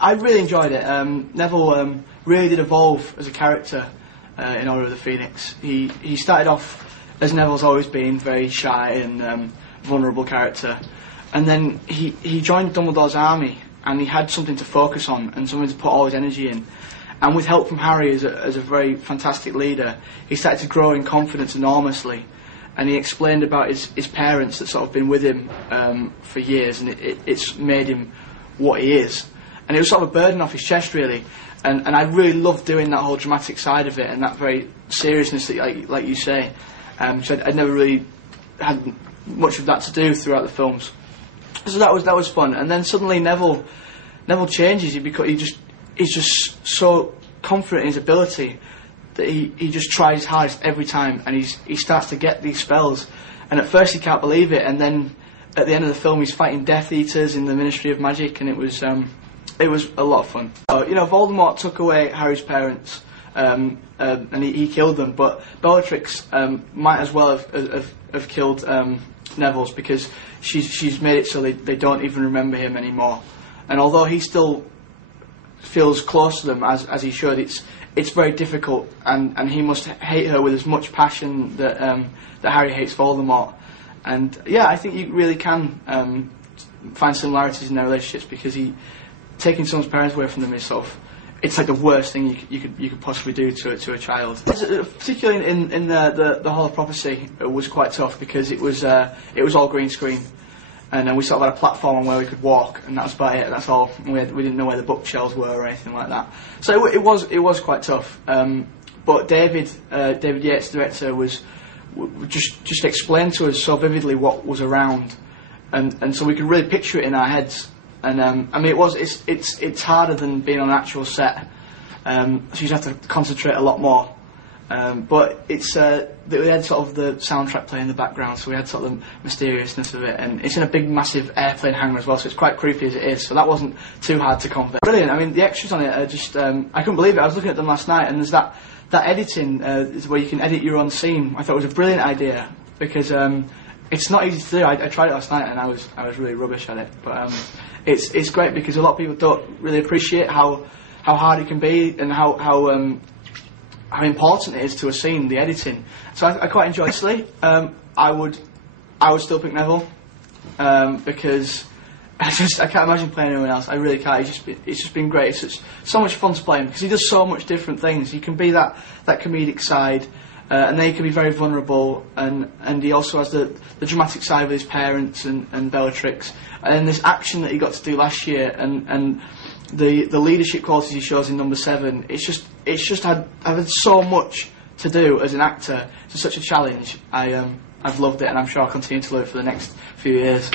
I really enjoyed it. Neville really did evolve as a character in Order of the Phoenix. He started off as Neville's always been, very shy and vulnerable character, and then he joined Dumbledore's army, and he had something to focus on and something to put all his energy in. And with help from Harry as a very fantastic leader, he started to grow in confidence enormously. And he explained about his parents that sort of been with him for years, and it's made him what he is. And it was sort of a burden off his chest, really. And I really loved doing that whole dramatic side of it and that very seriousness that, like you say. So I'd never really had much of that to do throughout the films. So that was fun. And then suddenly Neville changes. He's just so confident in his ability that he just tries his hardest every time, and he starts to get these spells. And at first he can't believe it, and then at the end of the film he's fighting Death Eaters in the Ministry of Magic, and it was a lot of fun. Voldemort took away Harry's parents, and he killed them, but Bellatrix might as well have killed Neville's, because she's made it so they don't even remember him anymore. And although he still feels close to them as he should, it's very difficult, and he must hate her with as much passion that Harry hates Voldemort. And yeah, I think you really can find similarities in their relationships, because taking someone's parents away from them is it's like the worst thing you could possibly do to a child. Particularly in the Hall of Prophecy, it was quite tough, because it was all green screen. And then we sort of had a platform where we could walk, and that was about it. That's all. We didn't know where the bookshelves were or anything like that. So it was quite tough. But David Yates, the director, was just explained to us so vividly what was around, and so we could really picture it in our heads. And I mean, it's harder than being on an actual set. So you have to concentrate a lot more. But we had sort of the soundtrack playing in the background, so we had sort of the mysteriousness of it, and it's in a big massive airplane hangar as well, so it's quite creepy as it is, so that wasn't too hard to convey. Brilliant. I mean, the extras on it are just, I couldn't believe it. I was looking at them last night, and there's that editing where you can edit your own scene. I thought it was a brilliant idea, because it's not easy to do. I tried it last night, and I was really rubbish at it, but it's great, because a lot of people don't really appreciate how hard it can be, and how important it is to a scene, the editing. So I quite enjoy it. I would still pick Neville, because I can't imagine playing anyone else. I really can't. It's just been great. It's so much fun to play him, because he does so much different things. He can be that comedic side, and then he can be very vulnerable, and he also has the dramatic side with his parents and Bellatrix, and this action that he got to do last year, and the leadership qualities he shows in number 7. It's just I've had so much to do as an actor. It's such a challenge. I've loved it, and I'm sure I'll continue to love it for the next few years.